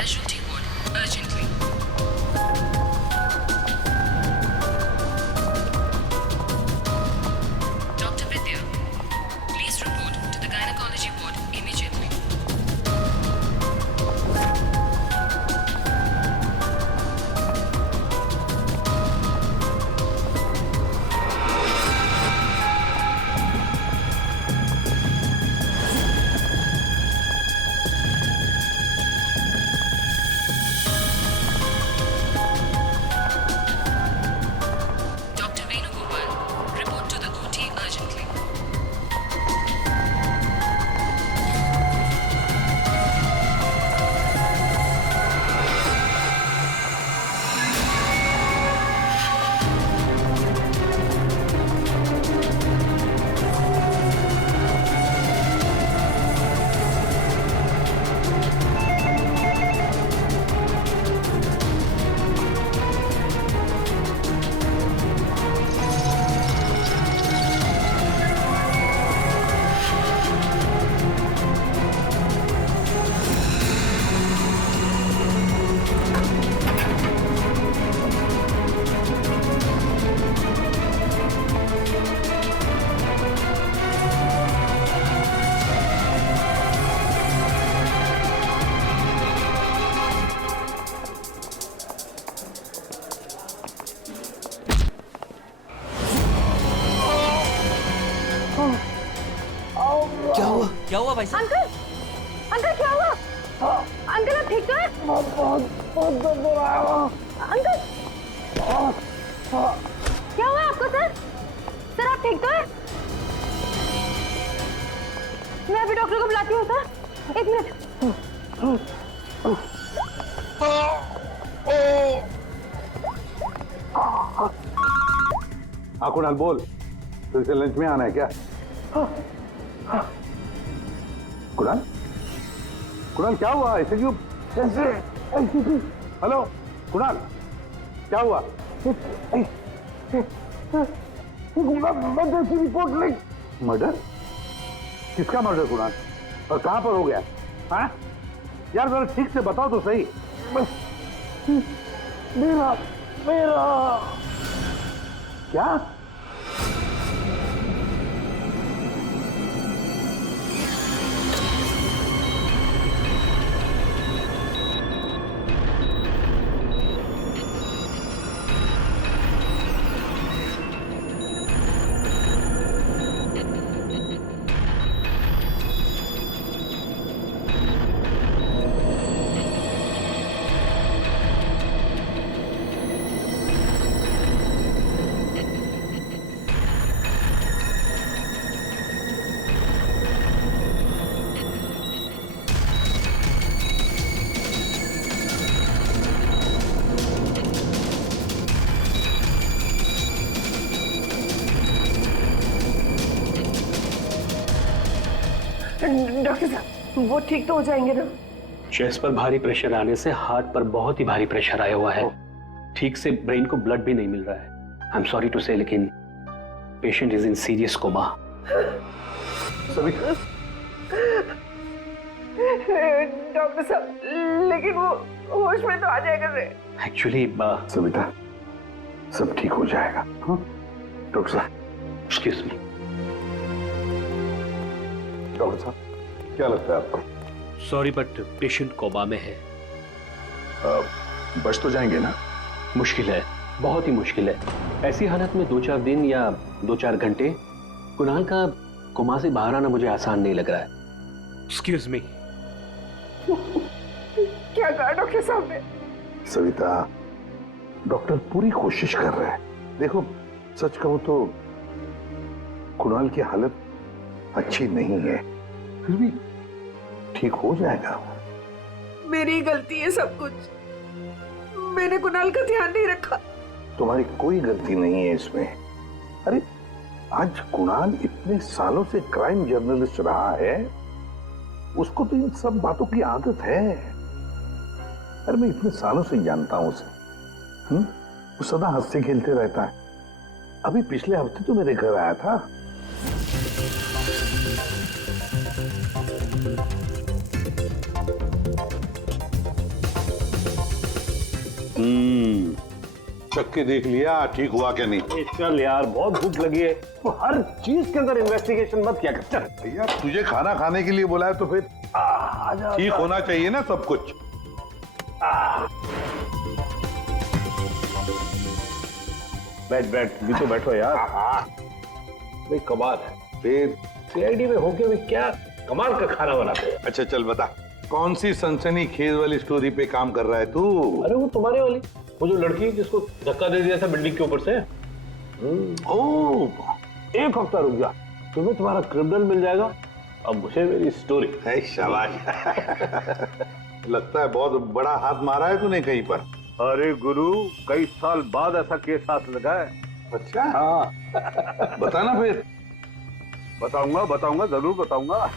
casualty ward urgently. Dr. Vidya, please report to the gynecology ward immediately. Dr. Venugopal, report to the OT urgently. क्या हुआ भाई साहब? Uncle uncle क्या हुआ? Uncle आप ठीक तो है? बहुत दर्द हो रहा है अंकल। क्या हुआ आपको सर? सर आप ठीक तो है? मैं अभी डॉक्टर को बुलाती हूँ सर, एक मिनट। हाँ कुणाल बोल, फिर से लंच में आना है क्या? कुणाल कुणाल क्या हुआ? ऐसे क्यों? हेलो कुणाल क्या हुआ? मर्डर की रिपोर्ट लिख। मर्डर? किसका मर्डर कुणाल? और कहां पर हो गया? हाँ यार जरा ठीक से बताओ तो सही। मेरा मेरा क्या? डॉक्टर साहब वो ठीक तो हो जाएंगे ना? चेस्ट पर भारी प्रेशर आने से हार्ट पर बहुत ही भारी प्रेशर आया हुआ है। ठीक से ब्रेन को ब्लड भी नहीं मिल रहा है। I am sorry to say, लेकिन patient is in serious coma. Doctor साहब लेकिन वो होश में तो आ जाएगा रे। एक्चुअली सविता सब ठीक हो जाएगा। डॉक्टर साहब एक्सक्यूज मी। डॉक्टर साहब क्या लगता है आपको? सॉरी बट पेशेंट कोमा में है। बच तो जाएंगे ना? मुश्किल है, बहुत ही मुश्किल है। ऐसी हालत में 2-4 दिन या 2-4 घंटे कुणाल का कोमा से बाहर आना मुझे आसान नहीं लग रहा है। Excuse me. क्या कहा डॉक्टर साहब ने? सविता डॉक्टर पूरी कोशिश कर रहे हैं। देखो सच कहूं तो कुणाल की हालत अच्छी नहीं है, फिर भी ठीक हो जाएगा। मेरी गलती है सब कुछ, मैंने कुणाल का ध्यान नहीं रखा। तुम्हारी कोई गलती नहीं है इसमें। अरे आज कुणाल इतने सालों से क्राइम जर्नलिस्ट रहा है, उसको तो इन सब बातों की आदत है। अरे मैं इतने सालों से जानता हूं उसे। वो सदा हंसते खेलते रहता है। अभी पिछले हफ्ते तो मेरे घर आया था। चख के देख लिया ठीक हुआ क्या नहीं? चल यार, बहुत भूख लगी है, तो हर चीज के अंदर इन्वेस्टिगेशन मत किया कर। चल भैया तुझे खाना खाने के लिए बोला है तो फिर आजा। ठीक होना चाहिए ना सब कुछ। बैठ भी तो बैठो यार। भाई कमाल है फिर। सीआईडी में होके भी क्या कमाल का खाना बनाते हैं। अच्छा चल बता, कौन सी सनसनी खेज वाली स्टोरी पे काम कर रहा है तू? अरे वो तुम्हारे वाली, वो जो लड़की जिसको धक्का दे दिया था बिल्डिंग के ऊपर से। ओह, एक हफ्ता रुक जा, तुम्हें तुम्हारा क्रिमिनल मिल जाएगा, अब मुझे मेरी स्टोरी। है शाबाश। लगता है बहुत बड़ा हाथ मारा है तूने कहीं पर। अरे गुरु, कई साल बाद ऐसा केस हाथ लगा है। अच्छा हाँ बताना फिर। बताऊंगा, जरूर बताऊंगा।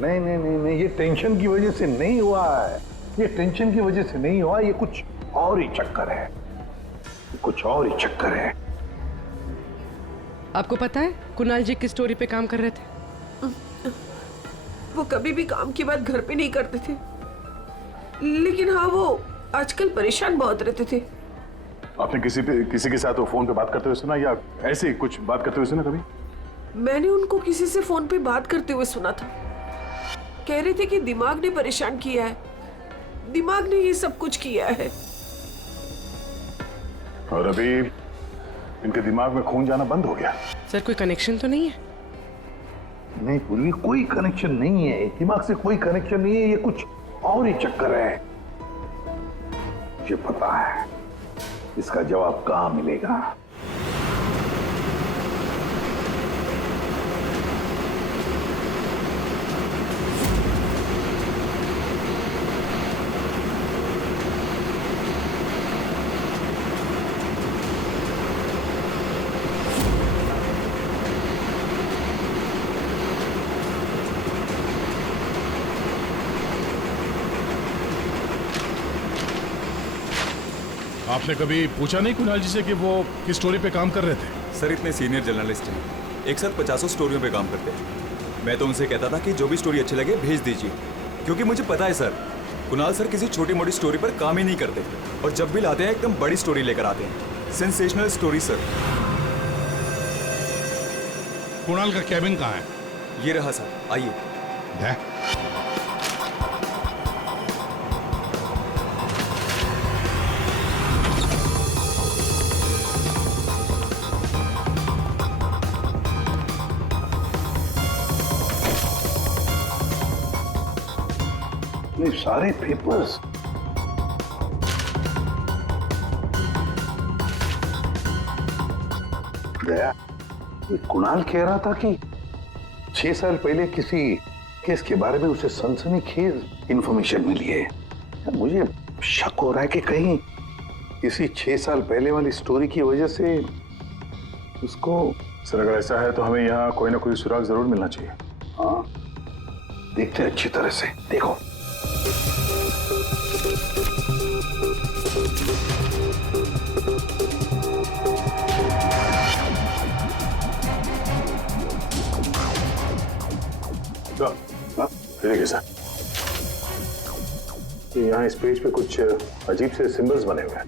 नहीं नहीं नहीं नहीं, ये टेंशन की वजह से नहीं हुआ है, ये टेंशन की वजह से नहीं हुआ, ये कुछ और ही चक्कर है, कुछ और ही चक्कर है। आपको पता है कुणाल जी किस स्टोरी पे काम कर रहे थे? वो कभी भी काम की बात घर पे नहीं करते थे, लेकिन हाँ वो आजकल परेशान बहुत रहते थे। आपने किसी के साथ वो फोन पे बात करते हुए सुना, या ऐसे ही कुछ बात करते हुए सुना कभी? मैंने उनको किसी से फोन पे बात करते हुए सुना था। कह रहे थे कि दिमाग ने परेशान किया है, दिमाग ने ये सब कुछ किया है। और अभी इनके दिमाग में खून जाना बंद हो गया। सर कोई कनेक्शन तो नहीं है? नहीं पूर्वी, कोई कनेक्शन नहीं है, दिमाग से कोई कनेक्शन नहीं है, ये कुछ और ही चक्कर है। मुझे पता है इसका जवाब कहां मिलेगा। आपने कभी पूछा नहीं कुणाल जी से कि वो किस स्टोरी पे काम कर रहे थे? सर इतने सीनियर जर्नलिस्ट हैं, एक साथ 50 स्टोरियों पे काम करते हैं। मैं तो उनसे कहता था कि जो भी स्टोरी अच्छी लगे भेज दीजिए, क्योंकि मुझे पता है सर, कुणाल सर किसी छोटी मोटी स्टोरी पर काम ही नहीं करते, और जब भी लाते हैं एकदम बड़ी स्टोरी लेकर आते हैं, सेंसेशनल स्टोरी सर। कुणाल का कैबिन कहाँ है? ये रहा सर, आइए। है? ये सारे पेपर्स दया, ये कुणाल कह रहा था कि 6 साल पहले किसी केस के बारे में उसे सनसनीखेज इंफॉर्मेशन मिली है। मुझे शक हो रहा है कि कहीं इसी 6 साल पहले वाली स्टोरी की वजह से उसको। सर अगर ऐसा है तो हमें यहाँ कोई ना कोई सुराग जरूर मिलना चाहिए। हाँ देखते हैं अच्छी तरह से, देखो। देखिए सर, यहाँ इस पेज पे कुछ अजीब से सिंबल्स बने हुए हैं।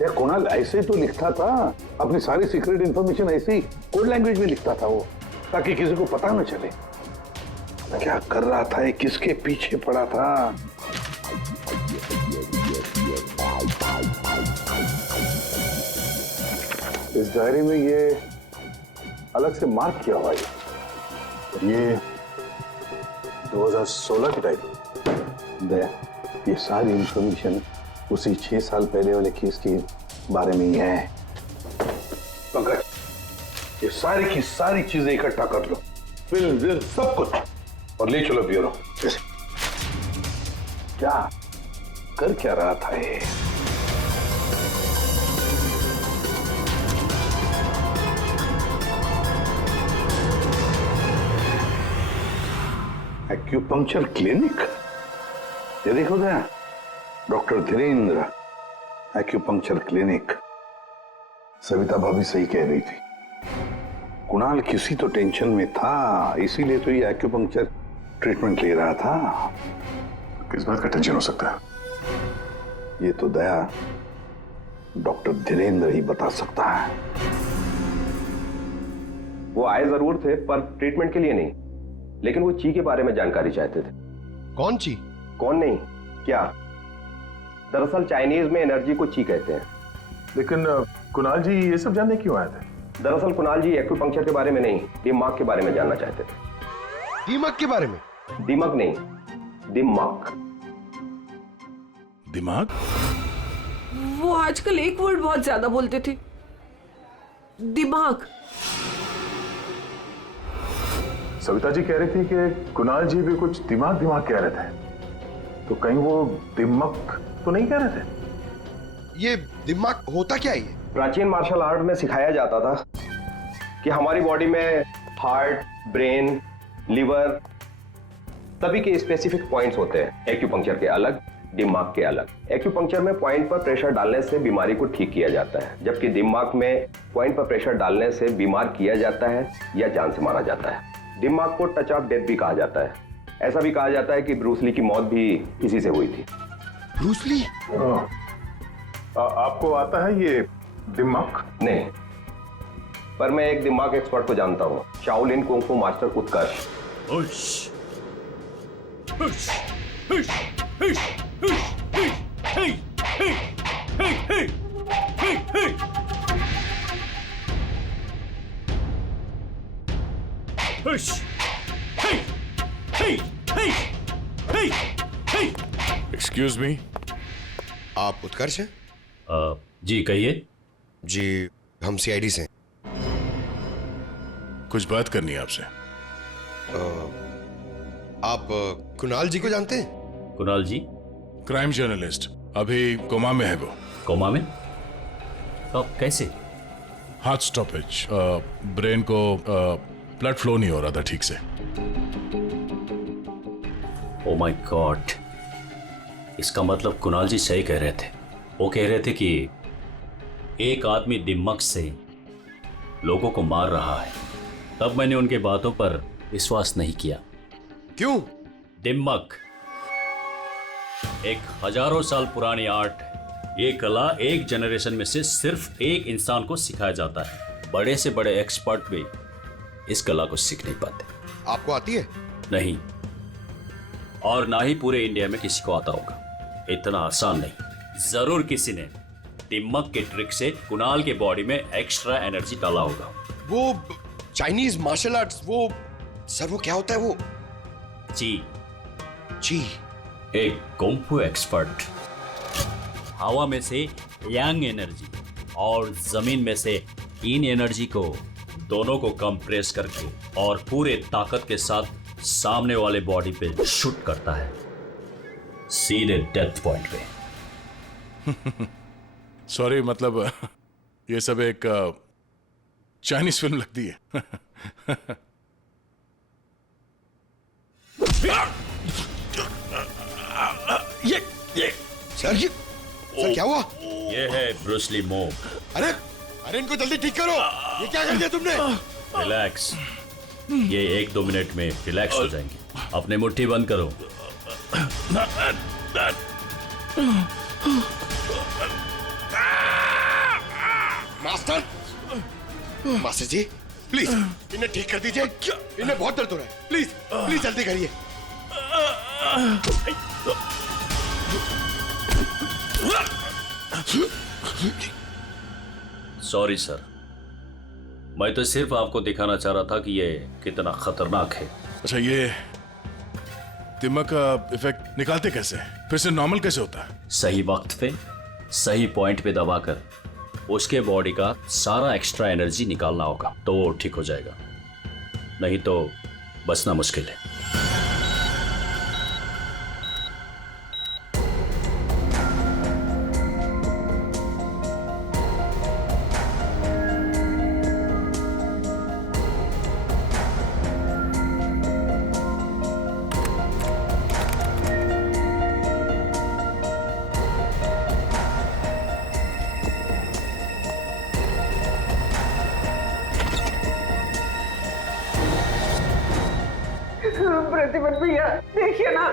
यार कुणाल ऐसे तो लिखता था, अपनी सारी सीक्रेट इंफॉर्मेशन ऐसे ही कोड लैंग्वेज में लिखता था वो, ताकि किसी को पता न चले क्या कर रहा था, ये किसके पीछे पड़ा था। इस डायरी में ये अलग से मार्क किया हुआ है, ये 2016 की डायरी। दया, ये सारी इंफॉर्मेशन उसी 6 साल पहले वाले केस के बारे में ही है। पंकज, ये सारी की सारी चीजें इकट्ठा कर लो, फिल्म सब कुछ, और ले चलो ब्यूरो। क्या कर क्या रहा था ये? एक्यूपंक्चर क्लिनिक, ये देखो Daya, doctor Dhirendra acupuncture clinic. Savita भाभी सही कह रही थी, कुणाल किसी तो टेंशन में था, इसीलिए तो ये एक्यूपंक्चर ट्रीटमेंट ले रहा था। किस बात का टेंशन हो सकता है? ये तो दया डॉक्टर धीरेन्द्र ही बता सकता है। वो आए जरूर थे पर ट्रीटमेंट के लिए नहीं, लेकिन वो ची के बारे में जानकारी चाहते थे। कौन ची? कौन नहीं, क्या? दरअसल चाइनीज में एनर्जी को ची कहते हैं। लेकिन कुणाल जी ये सब जानने क्यों आए थे? दरअसल कुणाल जी एक्यूपंक्चर के बारे में नहीं, दिमाग के बारे में जानना चाहते थे। दिमाग के बारे में? दिमाग नहीं, दिमाग। दिमाग? वो आजकल एक वर्ड बहुत ज्यादा बोलते थे, दिमाग। सविता जी कह रही थी कि कुणाल जी भी कुछ दिमाग दिमाग कह रहे थे, तो कहीं वो दिमाग तो नहीं कह रहे थे? ये दिमाग होता क्या है? प्राचीन मार्शल आर्ट में सिखाया जाता था कि हमारी बॉडी में हार्ट, ब्रेन, लिवर सभी के स्पेसिफिक पॉइंट्स होते हैं। एक्यूपंक्चर के अलग, दिमाग के अलग। एक्यूपंक्चर में पॉइंट पर प्रेशर डालने से बीमारी को ठीक किया जाता है, जबकि दिमाग में पॉइंट पर प्रेशर डालने से बीमार किया जाता है या जान से मारा जाता है। दिमाग को टच ऑफ डेथ भी कहा जाता है। ऐसा भी कहा जाता है कि ब्रूस ली की मौत भी इसी से हुई थी। Bruce Lee? आपको आता है ये दिमाग? नहीं, पर मैं एक दिमाग एक्सपर्ट को जानता हूँ, शाओलिन कुंग फू मास्टर उत्कर्ष। एक्सक्यूज मी, आप उत्कर्ष हैं? जी कहिए। जी हम सीआईडी से हैं। कुछ बात करनी है आपसे। आप कुणाल जी को जानते हैं? कुणाल जी? क्राइम जर्नलिस्ट, अभी कोमा में है वो। कोमा में? कब, कैसे? हार्ट स्टॉपेज, ब्रेन को ब्लड फ्लो नहीं हो रहा था ठीक से। ओ माय गॉड, इसका मतलब कुणाल जी सही कह रहे थे। वो कह रहे थे कि एक आदमी दिमाग से लोगों को मार रहा है। तब मैंने उनके बातों पर विश्वास नहीं किया। क्यों? दिमाग एक हजारों साल पुरानी आर्ट है। ये कला एक जनरेशन में से सिर्फ एक इंसान को सिखाया जाता है। बड़े से बड़े एक्सपर्ट भी इस कला को सीख नहीं पाते। आपको आती है? नहीं, और ना ही पूरे इंडिया में किसी को आता होगा। इतना आसान नहीं। जरूर किसी ने दिमाग के ट्रिक से कुणाल के बॉडी में एक्स्ट्रा एनर्जी डाला होगा। वो चाइनीज मार्शल आर्ट्स, वो सर वो क्या होता है वो? ची। ची? एक कुंफू एक्सपर्ट हवा में से यांग एनर्जी और जमीन में से इन एनर्जी को दोनों को कंप्रेस करके और पूरे ताकत के साथ सामने वाले बॉडी पे शूट करता है, सीधे डेथ पॉइंट पे। सॉरी, मतलब ये सब एक चाइनीज फिल्म लगती है। ये सर, सर क्या हुआ? ये है ब्रूस ली मूव। अरे अरे इनको जल्दी ठीक करो। ये क्या कर दिया तुमने? रिलैक्स, ये 1-2 मिनट में रिलैक्स हो जाएंगे। अपने मुट्ठी बंद करो। मास्टर, मास्टर जी प्लीज इन्हें ठीक कर दीजिए। इन्हें बहुत दर्द हो रहा है। प्लीज प्लीज जल्दी करिए। सॉरी सर, मैं तो सिर्फ आपको दिखाना चाह रहा था कि ये कितना खतरनाक है। अच्छा, ये दिमाग का इफेक्ट निकालते कैसे? फिर से नॉर्मल कैसे होता है? सही वक्त पे सही पॉइंट पे दबाकर उसके बॉडी का सारा एक्स्ट्रा एनर्जी निकालना होगा, तो वो ठीक हो जाएगा। नहीं तो बचना मुश्किल है। प्रतिपन भैया देखिए ना,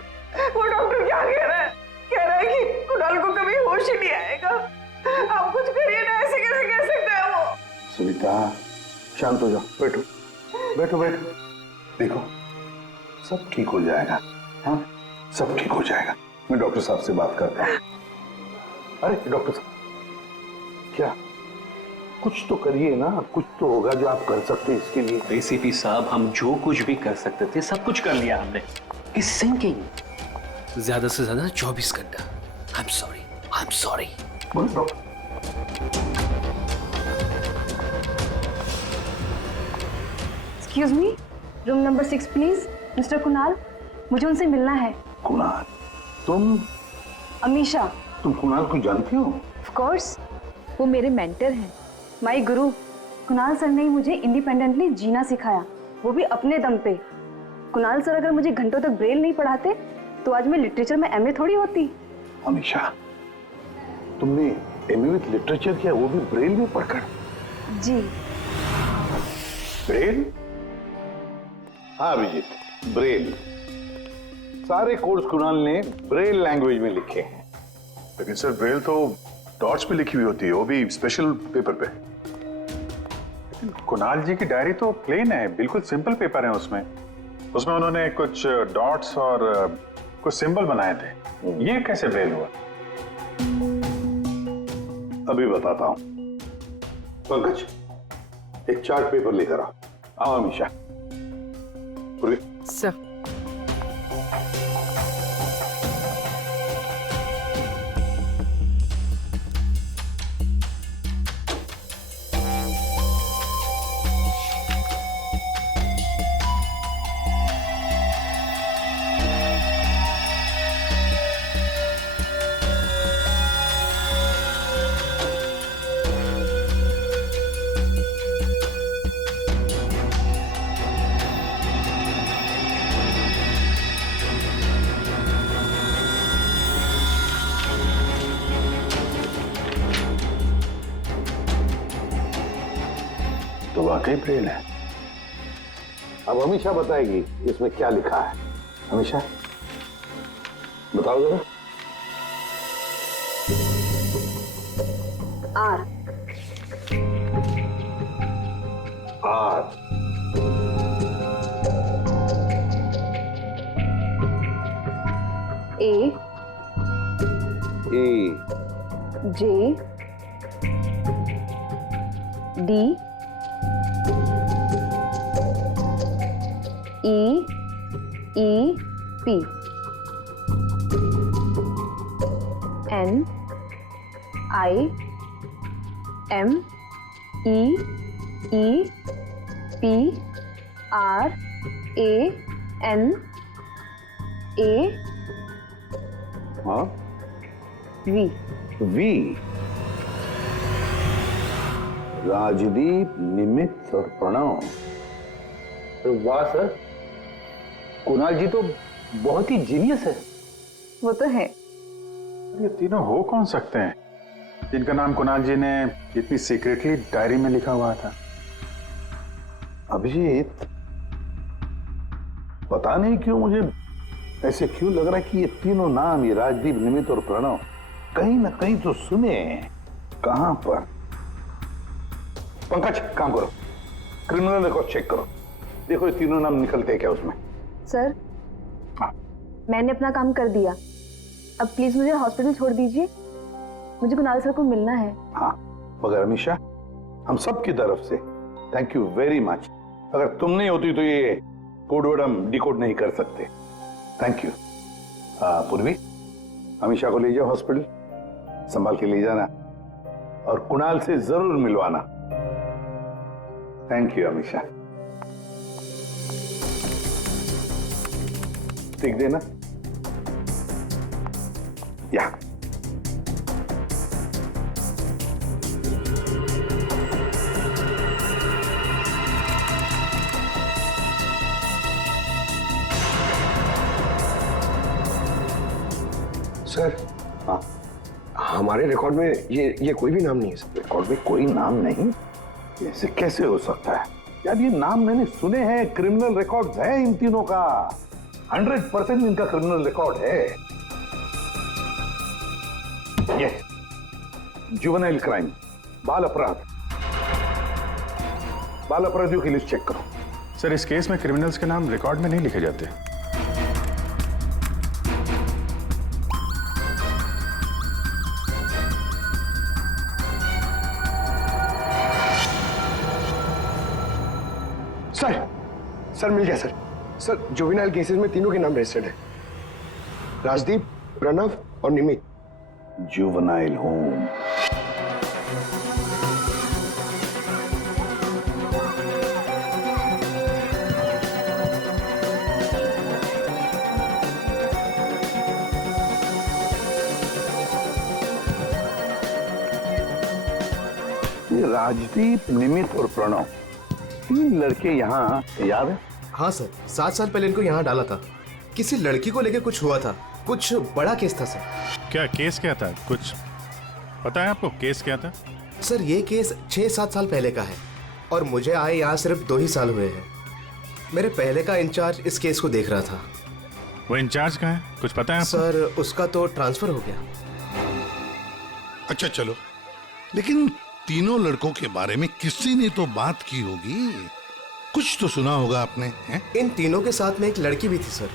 वो डॉक्टर क्या कह रहा है? कह रहा है कि कुणाल को कभी होश ही नहीं आएगा। आप कुछ करिए ना, ऐसे कैसे कह सकते हैं वो? सविता शांत हो जाओ, बैठो बैठो बैठो। देखो सब ठीक हो जाएगा, हाँ सब ठीक हो जाएगा। मैं डॉक्टर साहब से बात करता हूँ। अरे डॉक्टर साहब क्या, कुछ तो करिए ना, कुछ तो होगा जो आप कर सकते हैं इसके लिए। एसीपी साहब, हम जो कुछ भी कर सकते थे सब कुछ कर लिया हमने। इस सिंकिंग ज्यादा से ज्यादा 24 घंटा। I am sorry. Excuse me, room number 6 please. Mister Kunal, मुझे उनसे मिलना है। कुणाल? तुम? अमीशा। तुम कुणाल को जानती हो? ऑफ कोर्स, वो मेरे मेंटर हैं, माय गुरु। कुणाल सर ने ही मुझे इंडिपेंडेंटली जीना सिखाया, वो भी अपने दम पे। कुणाल सर अगर मुझे घंटों तक ब्रेल नहीं पढ़ाते तो आज मैं लिटरेचर में एमए थोड़ी होती। अमीशा, तुमने एमए विद लिटरेचर किया, वो भी ब्रेल में पढ़कर? जी। ब्रेल? हाँ अभिजीत, ब्रेल। सारे कोर्स कुणाल ने ब्रेल लैंग्वेज में लिखे हैं। लेकिन सर ब्रेल तो डॉट्स पे लिखी हुई होती है, वो भी स्पेशल पेपर पे। लेकिन कुणाल जी की डायरी तो प्लेन है, बिल्कुल सिंपल पेपर है उसमें उन्होंने कुछ डॉट्स और कुछ सिंबल बनाए थे। ये कैसे ब्रेल हुआ? अभी बताता हूं। पंकज, एक चार्ट पेपर लेकर आओ अमीशा। सर। तो वाकई ब्रेल है। अब अमीशा बताएगी इसमें क्या लिखा है। अमीशा बताओ जरा। R. R. A. A. J. D. P. N. I. M. E. P. R. A. N. A. हाँ? वी। वी। राजदीप, निमित और प्रणव। वाह सर, कुणाल जी तो बहुत ही जीनियस है। वो तो है। ये तीनों हो कौन सकते हैं जिनका नाम कुणाल जी ने इतनी सीक्रेटली डायरी में लिखा हुआ था? अभिजीत, पता नहीं क्यों मुझे ऐसे क्यों लग रहा है कि ये तीनों नाम, ये राजदीप, निमित और प्रणव, कहीं ना कहीं तो सुने हैं। कहां पर? पंकज काम करो, क्रिमिनल रिकॉर्ड चेक करो, देखो ये तीनों नाम निकलते हैं क्या उसमें। सर, हाँ। मैंने अपना काम कर दिया, अब प्लीज मुझे हॉस्पिटल छोड़ दीजिए, मुझे कुणाल सर को मिलना है। हाँ, मगर अमीशा, हम सब की तरफ से थैंक यू वेरी मच। अगर तुम नहीं होती तो ये कोडवर्ड हम डिकोड नहीं कर सकते। Thank you. पूर्वी, अमीशा को ले जाओ हॉस्पिटल, संभाल के ले जाना और कुणाल से जरूर मिलवाना। Thank you Amisha. ठीक देना या। सर, हाँ, हमारे रिकॉर्ड में ये कोई भी नाम नहीं है सर। रिकॉर्ड में कोई नाम नहीं? ऐसे कैसे हो सकता है यार? ये नाम मैंने सुने हैं, क्रिमिनल रिकॉर्ड है इन तीनों का, 100% इनका क्रिमिनल रिकॉर्ड है। ये जुवेनाइल क्राइम, बाल अपराध, बाल अपराधियों की लिस्ट चेक करो। सर इस केस में क्रिमिनल्स के नाम रिकॉर्ड में नहीं लिखे जाते। सर मिल गया सर। सर जुवेनाइल केसेस में तीनों के नाम रजिस्टर्ड है, राजदीप, प्रणव और निमित। Juvenile home. राजदीप, निमित और प्रणव, तीन लड़के यहाँ याद है? हाँ सर, 7 साल पहले इनको यहाँ डाला था। किसी लड़की को लेकर कुछ हुआ था, कुछ बड़ा केस था सर। क्या केस क्या था? कुछ पता है आपको केस क्या था? सर ये केस 6-7 साल पहले का है और मुझे आए यहाँ सिर्फ 2 ही साल हुए हैं। मेरे पहले का इंचार्ज इस केस को देख रहा था। वो इंचार्ज कहाँ है? कुछ पता है आपको? सर उसका तो ट्रांसफर हो गया। अच्छा चलो, लेकिन तीनों लड़कों के बारे में किसी ने तो बात की होगी, कुछ तो सुना होगा आपने, हैं? इन तीनों के साथ में एक लड़की भी थी सर,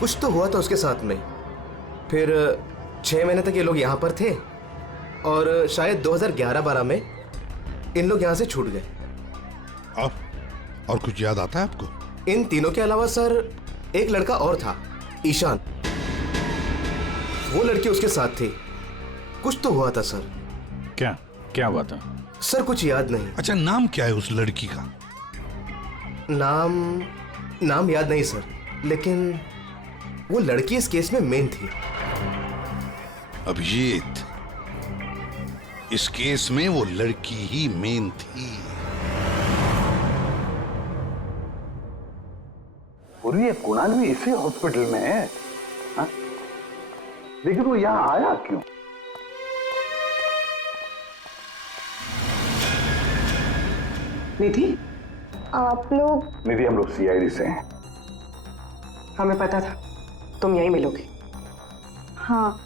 कुछ तो हुआ था उसके साथ में। फिर 6 महीने तक ये लोग यहाँ पर थे और शायद 2011-12 में इन लोग यहाँ से छूट गए। और कुछ याद आता है आपको? इन तीनों के अलावा सर एक लड़का और था, ईशान। वो लड़की उसके साथ थी। कुछ तो हुआ था सर। क्या हुआ था? सर कुछ याद नहीं। अच्छा, नाम क्या है उस लड़की का? नाम याद नहीं सर, लेकिन वो लड़की इस केस में मेन थी। अभिजीत, इस केस में वो लड़की ही मेन थी। और ये कुणाल भी इसी हॉस्पिटल में है, हा? लेकिन वो यहाँ आया क्यों? निधि, आप लोग? निधि, हम लोग सीआईडी से हैं। हमें पता था तुम यहीं मिलोगे। हाँ,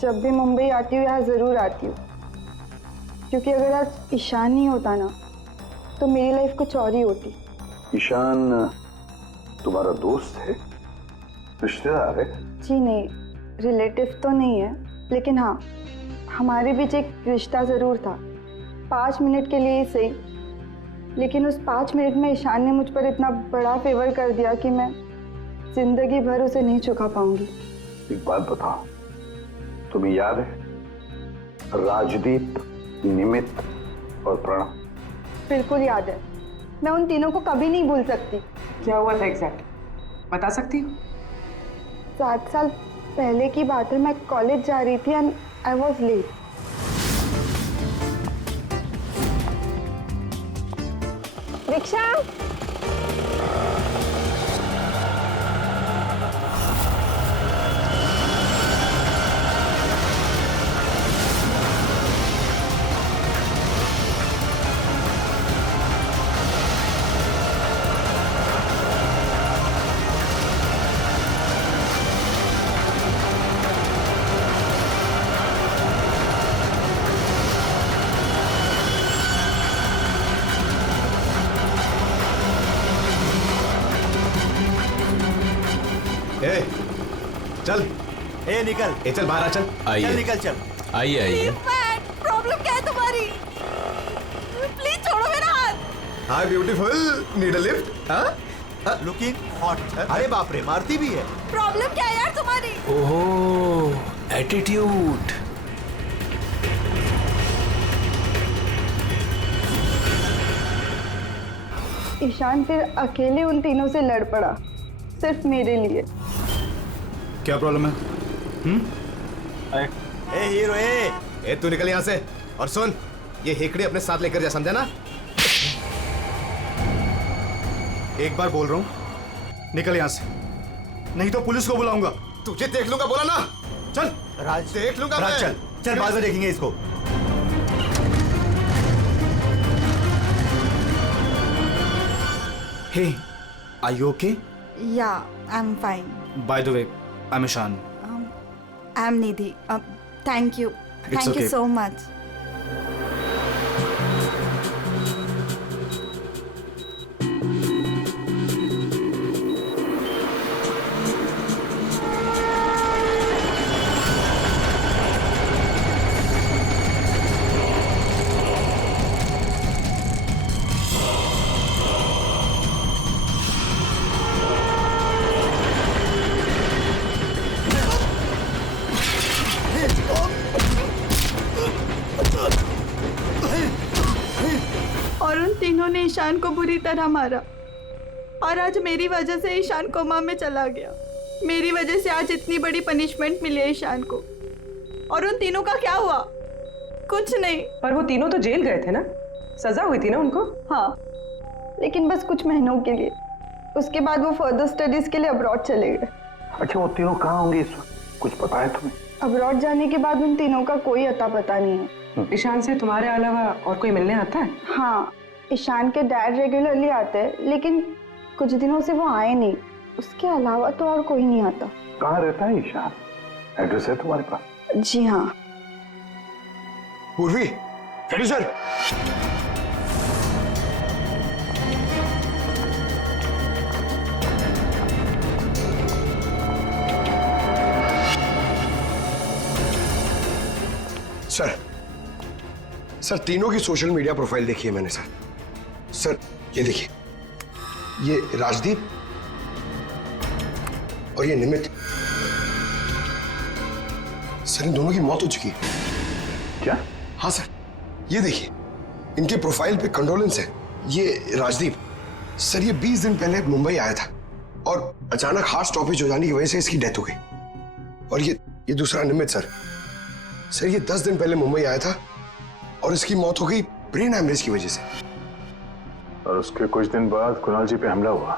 जब भी मुंबई आती हूँ यहाँ जरूर आती हूँ, क्योंकि अगर आज ईशान नहीं होता ना तो मेरी लाइफ कुछ और ही होती। ईशान तुम्हारा दोस्त है, रिश्तेदार है? जी नहीं, रिलेटिव तो नहीं है, लेकिन हाँ हमारे बीच एक रिश्ता ज़रूर था, 5 मिनट के लिए ही सही। लेकिन उस 5 मिनट में ईशान ने मुझ पर इतना बड़ा फेवर कर दिया कि मैं जिंदगी भर उसे नहीं चुका पाऊंगी। एक बात बताओ, तुम्हें याद है राजदीप, निमित और प्रणव? बिल्कुल याद है, मैं उन तीनों को कभी नहीं भूल सकती। क्या हुआ था एग्जैक्ट बता सकती हो? 7 साल पहले की बात है, मैं कॉलेज जा रही थी and I was late. Rickshaw! चल निकल। चल बाहर आ, चल। चल निकल, चल। आइए। प्रॉब्लम क्या है तुम्हारी? प्लीज छोड़ो मेरा हाथ। Hi beautiful, need a lift? हाँ? Looking hot. अरे बाप रे, मारती भी है। प्रॉब्लम क्या है यार तुम्हारी? ओहो, एटीट्यूड। ईशान फिर अकेले उन तीनों से लड़ पड़ा, सिर्फ मेरे लिए। क्या प्रॉब्लम है? ए हीरो, तू निकल यहाँ से। और सुन, ये हेकड़ी अपने साथ लेकर जा, समझा ना? एक बार बोल रहा हूँ, निकल यहाँ से, नहीं तो पुलिस को बुलाऊंगा। तुझे देख लूंगा, बोला ना? चल राज, देख लूंगा राज, मैं। चल बाद में देखेंगे इसको। Hey, are you okay? Yeah, I'm fine. By the way, I'm Ishan. I'm Nidhi. Thank you. Thank you so much. और उन तीनों ने ईशान को बुरी तरह मारा और आज मेरी वजह से ईशान कोमा में चला गया। मेरी वजह से आज इतनी बड़ी पनिशमेंट मिली है ईशान को। और उन तीनों का क्या हुआ? कुछ नहीं। पर वो तीनों तो जेल गए थे ना, सजा हुई थी ना उनको? हाँ, लेकिन बस कुछ महीनों के लिए। उसके बाद वो फर्दर स्टडीज के लिए अब्रॉड चले गए। अच्छा, वो तीनों कहाँ होंगे इस वक्त? कुछ पता है तुम्हें? अब्रॉड जाने के बाद उन तीनों का कोई अता पता नहीं है। ईशान से तुम्हारे अलावा और कोई मिलने आता है? हाँ, ईशान के डैड रेगुलरली आते हैं, लेकिन कुछ दिनों से वो आए नहीं। उसके अलावा तो और कोई नहीं आता। कहाँ रहता है ईशान? एड्रेस है तुम्हारे पास? जी हाँ। पूर्वी, सर। सर, तीनों की सोशल मीडिया प्रोफाइल देखी है मैंने सर। सर, ये देखिए, ये राजदीप और ये निमित। सर, इन दोनों की मौत हो चुकी है। क्या? हाँ सर, ये देखिए, इनके प्रोफाइल पे कंडोलेंस है। ये राजदीप सर, ये 20 दिन पहले मुंबई आया था और अचानक हार्ट स्टॉपेज हो जाने की वजह से इसकी डेथ हो गई। और ये दूसरा निमित सर, ये 10 दिन पहले मुंबई आया था और इसकी मौत हो गई ब्रेन हैमरेज की वजह से। और उसके कुछ दिन बाद कुणाल जी पे हमला हुआ।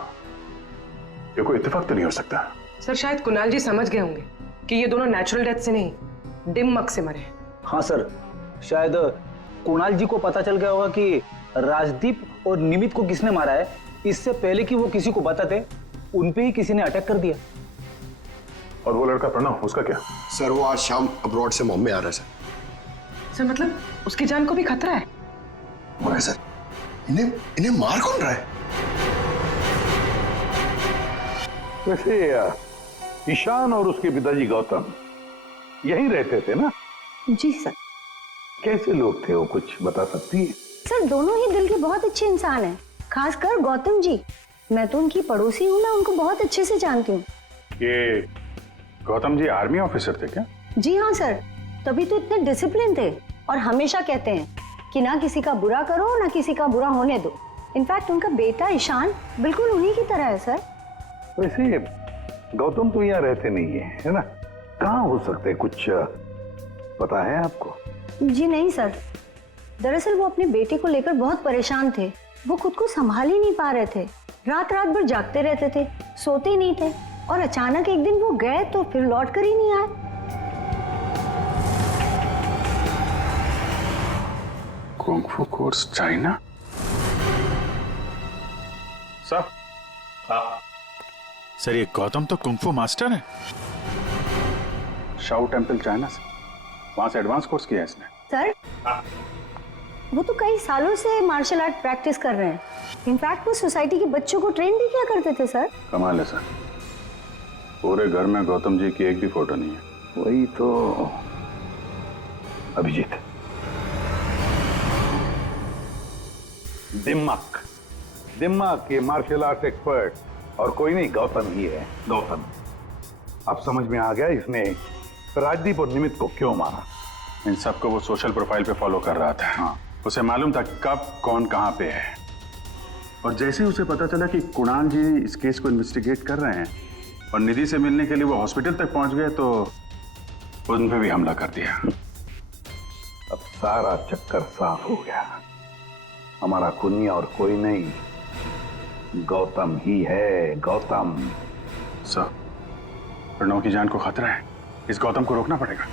ये कोई इत्तेफाक तो नहीं हो सकता। सर, शायद कुणाल जी समझ गए होंगे कि ये दोनों नेचुरल डेथ से नहीं, दिमाग से मरे। हाँ सर, शायद कुणाल जी को पता चल गया होगा कि राजदीप और निमित को किसने मारा है। इससे पहले कि वो किसी को बताते, उन पे ही किसी ने अटैक कर दिया। और वो लड़का प्रणव, उसका क्या? सर, वो आज शाम अब्रॉड से बॉम्बे आ रहा है सर। सर, मतलब उसकी जान को भी खतरा है? मगर सर, इन्हें मार कौन रहा है? वैसे ईशान और उसके पिताजी गौतम यहीं रहते थे ना? जी सर। कैसे लोग थे वो, कुछ बता सकती है? सर, दोनों ही दिल के बहुत अच्छे इंसान हैं, खासकर गौतम जी। मैं तो उनकी पड़ोसी हूँ, मैं उनको बहुत अच्छे से जानती हूँ। ये गौतम जी आर्मी ऑफिसर थे क्या? जी हाँ सर, तभी तो इतने डिसिप्लिन थे और हमेशा कहते हैं कि ना किसी का बुरा करो, ना किसी का बुरा होने दो। इनफैक्ट उनका बेटा ईशान बिल्कुल उन्हीं की तरह है सर। वैसे गौतम तो यहाँ रहते नहीं है ना? कहाँ हो सकते, कुछ पता है आपको? जी नहीं सर, दरअसल वो अपने बेटे को लेकर बहुत परेशान थे। वो खुद को संभाल ही नहीं पा रहे थे, रात रात भर जागते रहते थे, सोते नहीं थे। और अचानक एक दिन वो गए तो फिर लौट कर ही नहीं आए। Kung fu course China? सर? हाँ सर, ये गौतम तो कुंग-फू मास्टर है। शाओ टेम्पल चाइना से, वहां से एडवांस कोर्स किया है इसने। सर, वो तो कई सालों से मार्शल आर्ट प्रैक्टिस कर रहे हैं। इनफैक्ट वो सोसाइटी के बच्चों को ट्रेन भी किया करते थे सर। कमाल है सर, पूरे घर में गौतम जी की एक भी फोटो नहीं है। वही तो। अभिजीत, दिमाग ये मार्शल आर्ट एक्सपर्ट और कोई नहीं, गौतम ही है। गौतम, अब समझ में आ गया इसने राजदीप और निमित को क्यों मारा। इन सबको वो सोशल प्रोफाइल पे फॉलो कर रहा था। हाँ, उसे मालूम था कब कौन कहाँ पे है। और जैसे ही उसे पता चला कि कुणाल जी इस केस को इन्वेस्टिगेट कर रहे हैं और निधि से मिलने के लिए वो हॉस्पिटल तक पहुंच गए, तो उन पे भी हमला कर दिया। अब सारा चक्कर साफ हो गया। हमारा खूनी और कोई नहीं, गौतम ही है। गौतम। सर, प्रणव की जान को खतरा है, इस गौतम को रोकना पड़ेगा।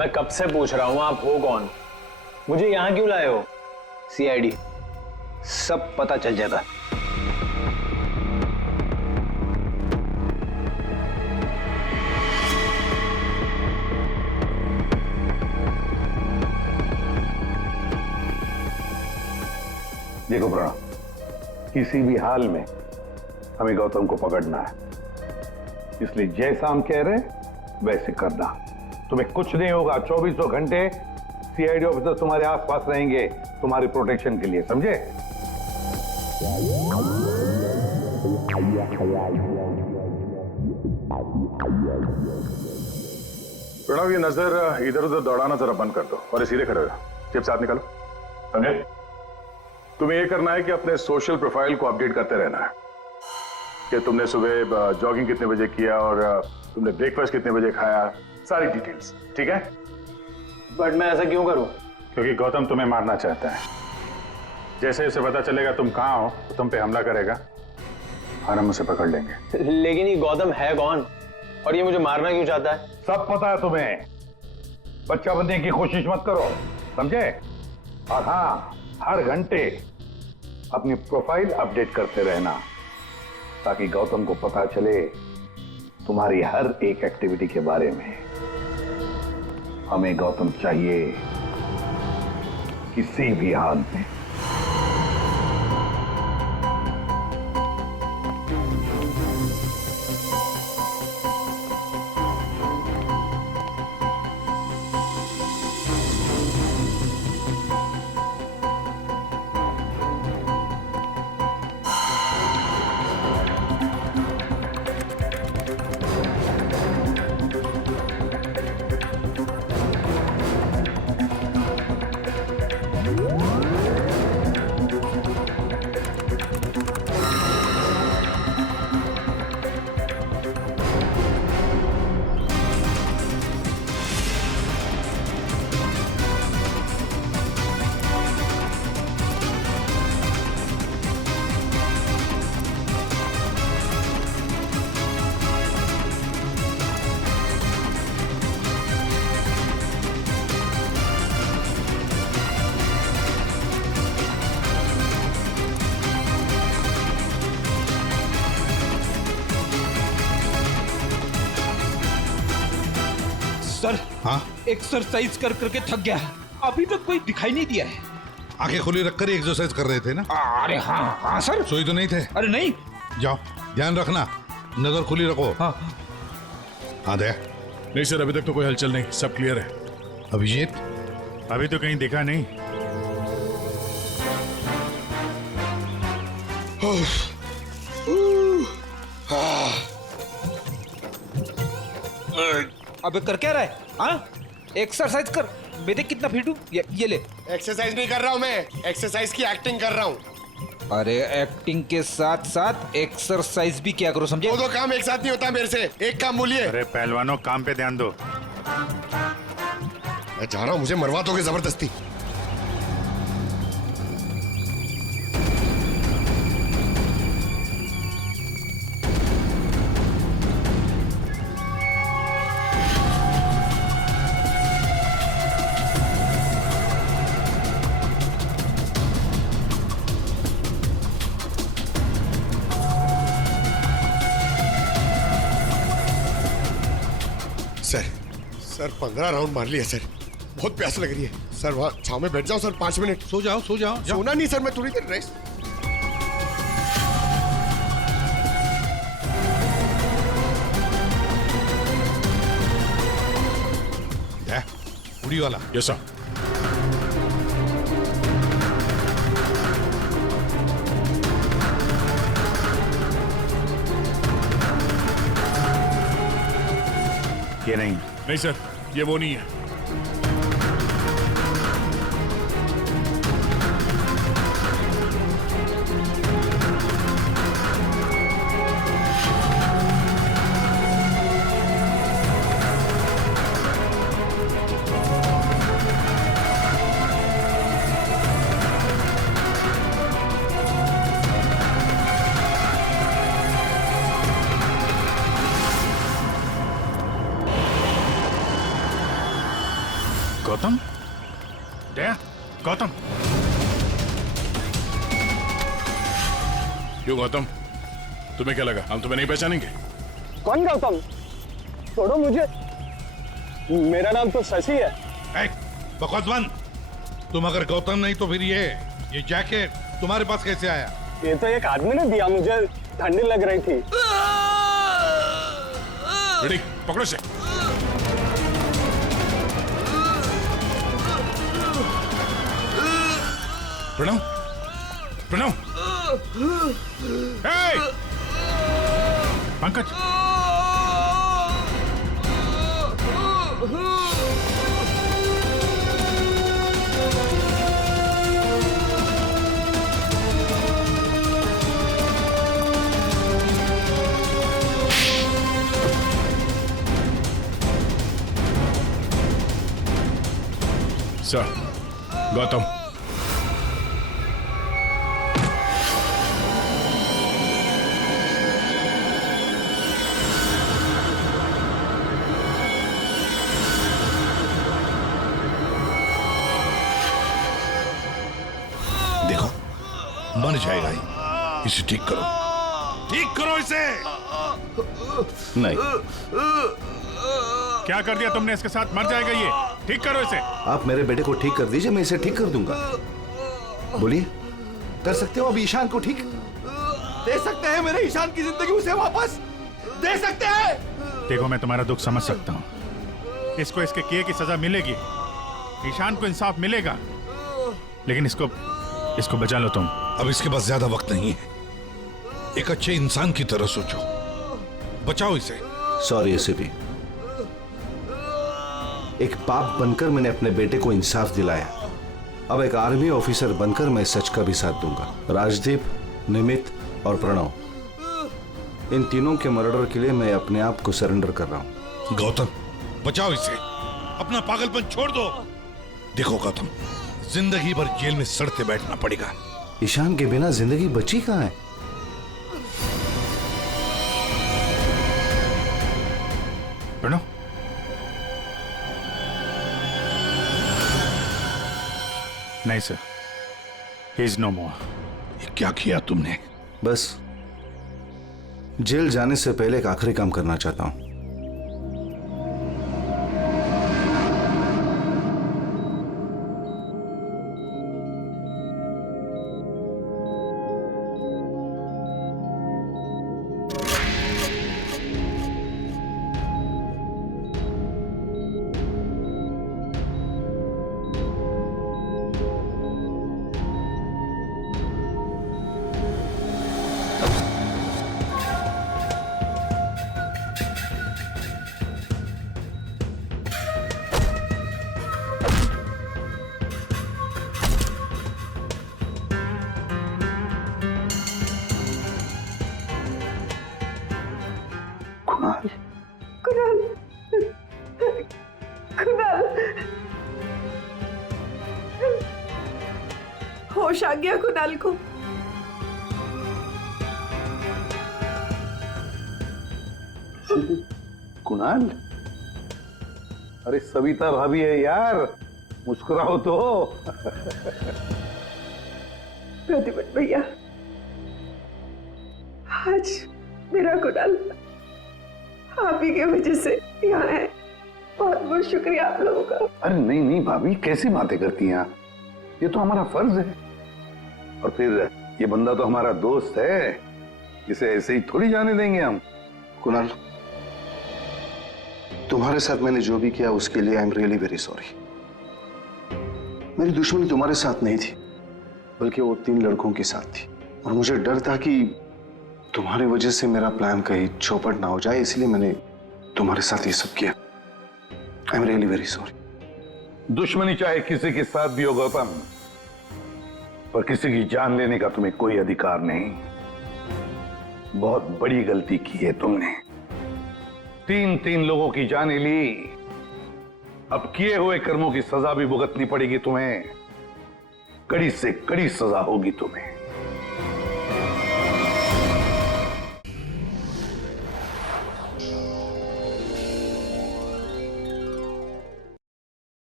मैं कब से पूछ रहा हूं आप हो कौन, मुझे यहां क्यों लाए हो? सीआईडी, सब पता चल जाएगा। देखो प्रणव, किसी भी हाल में हमें गौतम को पकड़ना है, इसलिए जैसा हम कह रहे हैं वैसे करना। तुम्हें कुछ नहीं होगा, 24 घंटे सीआईडी ऑफिसर तुम्हारे आसपास रहेंगे तुम्हारी प्रोटेक्शन के लिए, समझे? प्रणव, ये नजर इधर उधर दौड़ाना जरा बंद कर दो और सीधे खड़े हो जाओ। चिप साथ निकालो, समझे? तुम्हें ये करना है कि अपने सोशल प्रोफाइल को अपडेट करते रहना है कि तुमने सुबह जॉगिंग कितने बजे किया और तुमने ब्रेकफास्ट कितने बजे खाया, सारी डिटेल्स, ठीक है? बट मैं ऐसा क्यों करूं? क्योंकि गौतम तुम्हें मारना चाहता है। जैसे उसे पता चलेगा तुम कहां हो तो तुम पे हमला करेगा और हम उसे पकड़ लेंगे। लेकिन ये गौतम है कौन और ये मुझे मारना क्यों चाहता है? सब पता है तुम्हें, बच्चा बनने की कोशिश मत करो, समझे? और हाँ, हर घंटे अपनी प्रोफाइल अपडेट करते रहना ताकि गौतम को पता चले तुम्हारी हर एक एक्टिविटी के बारे में। हमें गौतम चाहिए किसी भी हाल में। सर, हाँ? एक्सरसाइज कर करके थक गया, अभी तक कोई दिखाई नहीं दिया है। आंखें खुली रखकर ही एक्सरसाइज कर रहे थे ना? अरे हाँ हाँ सर। सोई तो नहीं थे? अरे नहीं। जाओ, ध्यान रखना, नजर खुली रखो। हाँ हाँ दे। नहीं सर, अभी तक तो कोई हलचल नहीं, सब क्लियर है। अभिजीत? अभी तो कहीं दिखा नहीं। अबे कर क्या रहा है? हाँ, एक्सरसाइज कर। मैं देख कितना फिट हूँ। ये ले। एक्सरसाइज नहीं कर रहा हूँ मैं, एक्सरसाइज की एक्टिंग कर रहा हूँ। अरे एक्टिंग के साथ साथ एक्सरसाइज भी क्या करो, समझे? दो काम एक साथ नहीं होता मेरे से, एक काम बोलिए। अरे पहलवानों, काम पे ध्यान दो। मैं जा रहा हूँ, मुझे मरवा दोगे जबरदस्ती। सर 15 राउंड मार लिया सर, बहुत प्यास लग रही है सर। वहाँ छाव में बैठ जाओ सर, 5 मिनट। सो जाओ सो जाओ। सोना नहीं सर, मैं थोड़ी देर रेस्ट। उड़ी वाला। Yes sir. ये नहीं। नहीं सर, ये वो नहीं है। गौतम, दया, गौतम। क्यों गौतम, तुम्हें क्या लगा हम तुम्हें नहीं पहचानेंगे? कौन गौतम? छोड़ो मुझे, मेरा नाम तो शशि है। बकवास बंद। तुम अगर गौतम नहीं तो फिर ये जैकेट तुम्हारे पास कैसे आया? ये तो एक आदमी ने दिया, मुझे ठंडी लग रही थी। पकड़ो से। प्रणव, प्रणव, पंकज, सर, गौतम। देखो, मर जाएगा ही। इसे ठीक करो, ठीक करो इसे। नहीं। क्या कर दिया तुमने इसके साथ? मर जाएगा ये, ठीक करो इसे। आप मेरे बेटे को ठीक कर दीजिए, मैं इसे ठीक कर दूंगा। बोलिए, कर सकते हो अब ईशान को ठीक? दे सकते हैं मेरे ईशान की जिंदगी उसे वापस? दे सकते हैं? देखो, मैं तुम्हारा दुख समझ सकता हूँ। इसको इसके किए की सजा मिलेगी, ईशान को इंसाफ मिलेगा, लेकिन इसको बचा लो तुम। अब इसके पास ज्यादा वक्त नहीं है। एक अच्छे इंसान की तरह सोचो, बचाओ इसे। सॉरी एसीपी, एक बाप बनकर मैंने अपने बेटे को इंसाफ दिलाया, अब एक आर्मी ऑफिसर बनकर मैं सच का भी साथ दूंगा। राजदीप, निमित और प्रणव, इन तीनों के मर्डर के लिए मैं अपने आप को सरेंडर कर रहा हूं। गौतम, बचाओ इसे, अपना पागलपन छोड़ दो। देखो गौतम, जिंदगी भर जेल में सड़ते बैठना पड़ेगा। ईशान के बिना जिंदगी बची कहां है? प्रणव, नहीं सर, ही इज नो मोर। क्या किया तुमने? बस जेल जाने से पहले एक आखिरी काम करना चाहता हूं। होश आ गया कुणाल को। कुणाल, अरे सविता भाभी है यार, मुस्कुराओ तो। प्रतिभट भैया, आज मेरा कुणाल आप ही की वजह से यहाँ है। बहुत बहुत शुक्रिया आप लोगों का। अरे नहीं नहीं भाभी, कैसी बातें करती हैं आप? ये तो हमारा फर्ज है। और फिर ये बंदा तो हमारा दोस्त है, इसे ऐसे ही थोड़ी जाने देंगे हम। कुणाल, तुम्हारे साथ मैंने जो भी किया उसके लिए I am really very sorry. मेरी दुश्मनी तुम्हारे साथ नहीं थी, बल्कि वो 3 लड़कों के साथ थी, और मुझे डर था कि तुम्हारी वजह से मेरा प्लान कहीं चौपट ना हो जाए, इसलिए मैंने तुम्हारे साथ ये सब किया। I am really very sorry. दुश्मनी चाहे किसी के साथ भी हो गौतम, पर किसी की जान लेने का तुम्हें कोई अधिकार नहीं। बहुत बड़ी गलती की है तुमने। 3 लोगों की जानें ली, अब किए हुए कर्मों की सजा भी भुगतनी पड़ेगी तुम्हें। कड़ी से कड़ी सजा होगी तुम्हें।